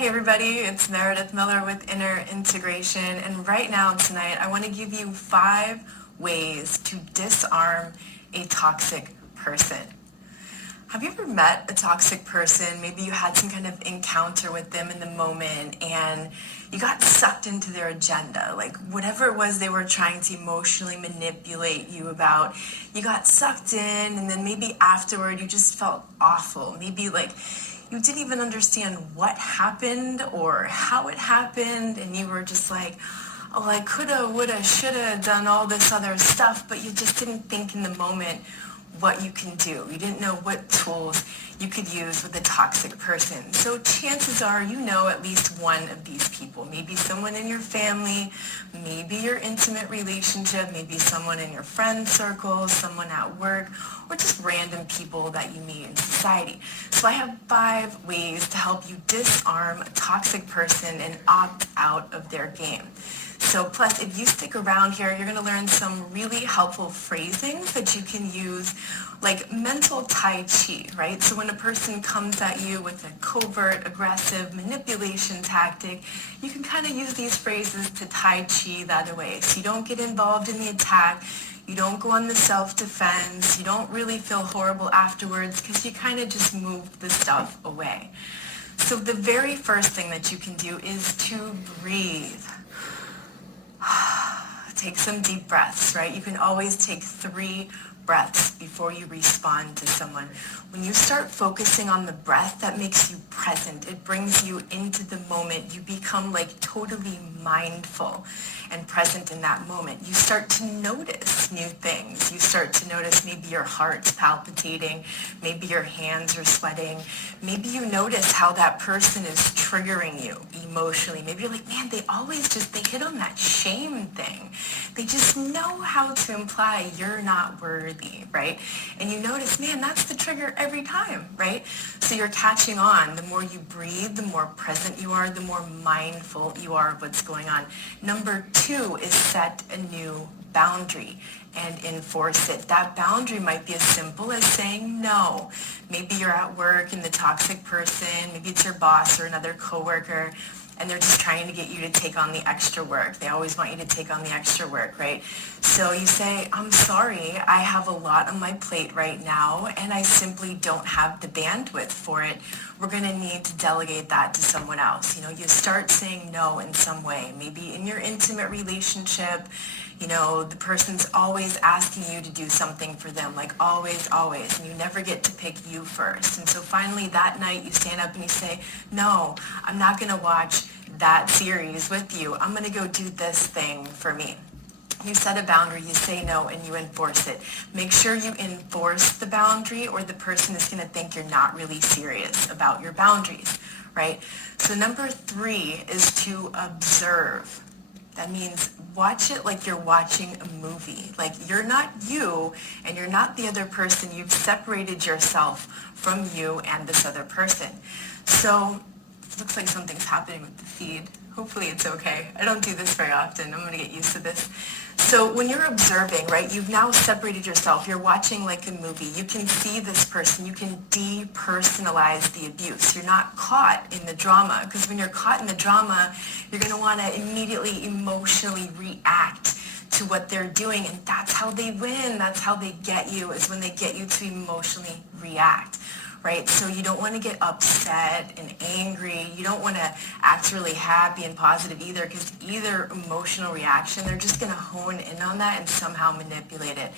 Hey everybody, it's Meredith Miller with Inner Integration, and right now tonight I want to give you 5 ways to disarm a toxic person. Have you ever met a toxic person? Maybe you had some kind of encounter with them in the moment and you got sucked into their agenda, like whatever it was they were trying to emotionally manipulate you about. You got sucked in, and then maybe afterward you just felt awful. Maybe like you didn't even understand what happened or how it happened, and you were just like, oh, I coulda, woulda, shoulda done all this other stuff, but you just didn't think in the moment what you can do. You didn't know what tools you could use with a toxic person. So chances are you know at least one of these people. Maybe someone in your family, maybe your intimate relationship, maybe someone in your friend circle, someone at work, or just random people that you meet in society. So I have 5 ways to help you disarm a toxic person and opt out of their game. So plus, if you stick around here, you're going to learn some really helpful phrasings that you can use, like mental Tai Chi, right? So when a person comes at you with a covert, aggressive manipulation tactic, you can kind of use these phrases to Tai Chi that away. So you don't get involved in the attack, you don't go on the self-defense, you don't really feel horrible afterwards because you kind of just move the stuff away. So the very first thing that you can do is to breathe. Take some deep breaths, right? You can always take 3 breaths before you respond to someone. When you start focusing on the breath, that makes you present. It brings you into the moment. You become like totally mindful and present in that moment. You start to notice new things. You start to notice maybe your heart's palpitating, maybe your hands are sweating. Maybe you notice how that person is triggering you emotionally. Maybe you're like, man, they hit on that shame thing. They just know how to imply you're not worthy, right? And you notice, man, that's the trigger every time, right? So you're catching on. The more you breathe, the more present you are, the more mindful you are of what's going on. Number 2 is set a new boundary and enforce it. That boundary might be as simple as saying no. Maybe you're at work and the toxic person, maybe it's your boss or another coworker, and they're just trying to get you to take on the extra work. They always want you to take on the extra work, right? So you say, I'm sorry, I have a lot on my plate right now, and I simply don't have the bandwidth for it. We're going to need to delegate that to someone else. You know, you start saying no in some way. Maybe in your intimate relationship, you know, the person's always asking you to do something for them, like always, always, and you never get to pick you first. And so finally that night you stand up and you say, no, I'm not going to watch that series with you. I'm going to go do this thing for me. You set a boundary, you say no, and you enforce it. Make sure you enforce the boundary or the person is going to think you're not really serious about your boundaries, right? So number 3 is to observe. That means watch it like you're watching a movie. Like you're not you and you're not the other person. You've separated yourself from you and this other person. So it looks like something's happening with the feed. Hopefully it's okay. I don't do this very often. I'm going to get used to this. So when you're observing, right, you've now separated yourself. You're watching like a movie. You can see this person. You can depersonalize the abuse. You're not caught in the drama, because when you're caught in the drama, you're going to want to immediately emotionally react to what they're doing, and that's how they win. That's how they get you, is when they get you to emotionally react. Right? So you don't want to get upset and angry. You don't want to act really happy and positive either, because either emotional reaction, they're just going to hone in on that and somehow manipulate it.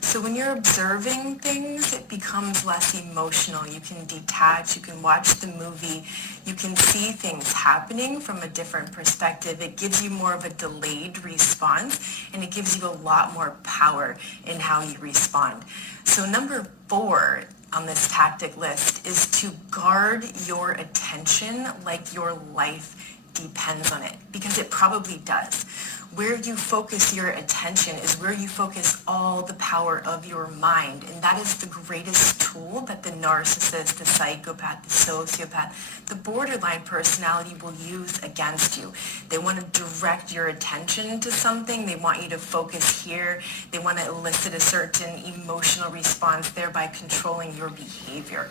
So when you're observing things, it becomes less emotional. You can detach, you can watch the movie, you can see things happening from a different perspective. It gives you more of a delayed response, and it gives you a lot more power in how you respond. So number 4 on this tactic list is to guard your attention like your life depends on it, because it probably does. Where you focus your attention is where you focus all the power of your mind, and that is the greatest tool that the narcissist, the psychopath, the sociopath, the borderline personality will use against you. They want to direct your attention to something. They want you to focus here. They want to elicit a certain emotional response, thereby controlling your behavior.